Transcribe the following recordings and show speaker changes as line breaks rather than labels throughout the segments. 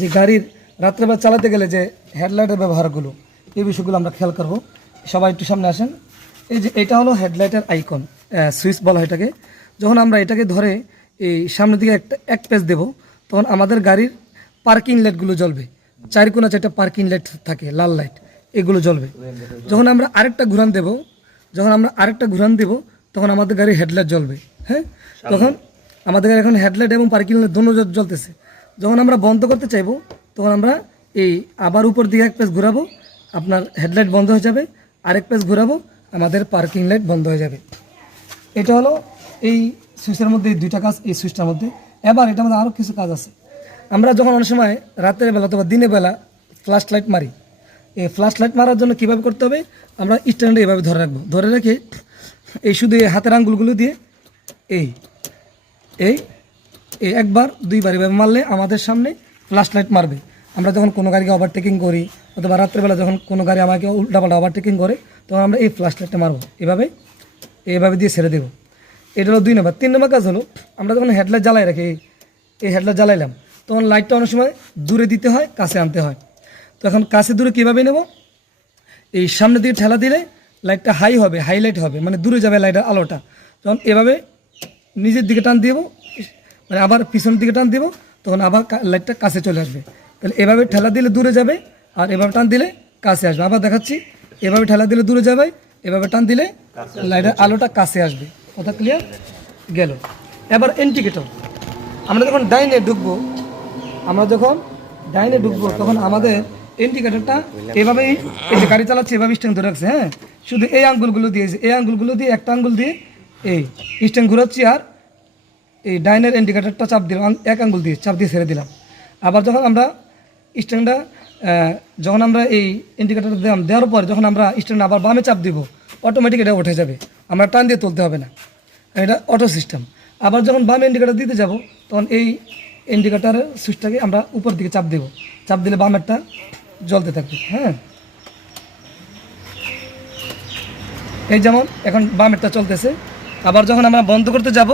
যে গাড়ির রাত্রেবেলা চালাতে গেলে যে হেডলাইটের ব্যবহারগুলো এই বিষয়গুলো আমরা খেয়াল করব। সবাই একটু সামনে আসেন। এই যে এটা হলো হেডলাইটের আইকন সুইচ বলা হয় এটাকে। যখন আমরা এটাকে ধরে এই সামনের দিকে একটা এক পেজ দেব তখন আমাদের গাড়ির পার্কিং লাইটগুলো জ্বলবে। চার কোনা চারটা পার্কিং লাইট থাকে লাল লাইট এগুলো জ্বলবে। যখন আমরা আরেকটা ঘুরান দেব যখন আমরা আরেকটা ঘুরান দেব তখন আমাদের গাড়ির হেডলাইট জ্বলবে হ্যাঁ? তখন আমাদের গাড়ি এখন হেডলাইট এবং পার্কিং লাইট দোনো জ্বলতেছে। যখন আমরা বন্ধ করতে চাইব, তখন আমরা এই আবার উপর দিকে এক পেজ ঘুরাবো, আপনার হেডলাইট বন্ধ হয়ে যাবে। আরেক পেজ ঘুরাবো, আমাদের পার্কিং লাইট বন্ধ হয়ে যাবে। এটা হলো এই সুইচের মধ্যে, এই দুইটা কাজ এই সুইচটার মধ্যে। এবার এটার মধ্যে আরও কিছু কাজ আছে। আমরা যখন অনেক সময় রাতের বেলা অথবা দিনের বেলা ফ্ল্যাশ লাইট মারি, এই ফ্ল্যাশ লাইট মারার জন্য কীভাবে করতে হবে? আমরা স্ট্যান্ডে এভাবে ধরে রাখব। ধরে রেখে এই শুধু এই হাতের আঙ্গুলগুলো দিয়ে, এই এই এই একবার, দুইবার এভাবে মারলে আমাদের সামনে ফ্ল্যাশ লাইট মারবে। আমরা যখন কোনো গাড়িকে ওভারটেকিং করি, অথবা রাত্রেবেলা যখন কোনো গাড়ি আমাকে উল্টাপাল্টা ওভারটেকিং করে, তখন আমরা এই ফ্ল্যাশ লাইটটা মারবো। এভাবে এইভাবে দিয়ে ছেড়ে দেবো। এটা হলো দুই নম্বর। তিন নম্বর কাজ হলো, আমরা যখন হেডলাইট জ্বালাই রাখি, এই- এই হেডলাইট জ্বালাইলাম, তখন লাইটটা অনেক সময় দূরে দিতে হয়, কাছে আনতে হয়। তো এখন কাছে দূরে কীভাবে নেব? এই সামনে দিকে ঠেলা দিলে লাইটটা হাই হবে হাইলাইট হবে মানে দূরে যাবে লাইটের আলোটা। তখন এভাবে নিজের দিকে টান দিব মানে আবার পিছনের দিকে টান দিব, তখন আবার লাইটটা কাছে চলে আসবে। তাহলে এভাবে ঠেলা দিলে দূরে যাবে, আর এভাবে টান দিলে কাছে আসবে। আবার দেখাচ্ছি, এভাবে ঠেলা দিলে দূরে যাবে, এভাবে টান দিলে লাইটের আলোটা কাছে আসবে। কথা ক্লিয়ার গেল। এবার ইন্ডিকেটর আমরা যখন ডাইনে ঢুকবো, আমরা যখন ডাইনে ঢুকবো, তখন আমাদের ইন্ডিকেটরটা এভাবেই এই যে গাড়ি চালাচ্ছে, এভাবে স্ট্যান্ড ধরে রাখছে হ্যাঁ? শুধু এই আঙ্গুলগুলো দিয়েছে এই আঙ্গুলগুলো দিয়ে, একটা আঙ্গুল দিয়ে এই স্ট্যান্ড ঘুরাচ্ছি, আর এই ডাইনের ইন্ডিকেটারটা চাপ দিলাম এক আঙ্গুল দিয়ে চাপ দিয়ে ছেড়ে দিলাম। আবার যখন আমরা স্ট্যান্ডটা যখন আমরা এই ইন্ডিকেটর দিলাম, দেওয়ার পর যখন আমরা স্ট্যান্ড আবার বামে চাপ দিব অটোমেটিক এটা উঠে যাবে। আমরা টান দিয়ে তুলতে হবে না। এটা অটো সিস্টেম আবার যখন বামে ইন্ডিকেটার দিতে যাব, তখন এই ইন্ডিকেটারের সুইচটাকে আমরা উপর দিকে চাপ দেব। চাপ দিলে বামেরটা জ্বলতে থাকবে হ্যাঁ? এই যেমন এখন বামেরটা চলতেছে। আবার যখন আমরা বন্ধ করতে যাব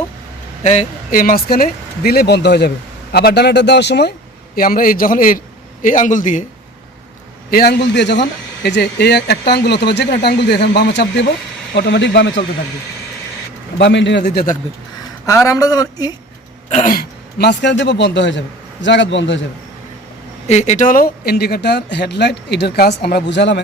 এই মাঝখানে দিলে বন্ধ হয়ে যাবে। আবার ডানাটা দেওয়ার সময় এই আমরা এই যখন এই এই আঙ্গুল দিয়ে, এই আঙ্গুল দিয়ে যখন এই যে এই একটা আঙ্গুল অথবা যে কোনো একটা আঙ্গুল দিয়ে বামে চাপ দেবো অটোমেটিক বামে চলতে থাকবে। বামে ইন্ডিকেটার দিতে থাকবে। আর আমরা যখন ই, মাঝখানে দেবো, বন্ধ হয়ে যাবে। জাগাত বন্ধ হয়ে যাবে। এটা হলো ইন্ডিকেটার হেডলাইট এটার কাজ আমরা বুঝালাম।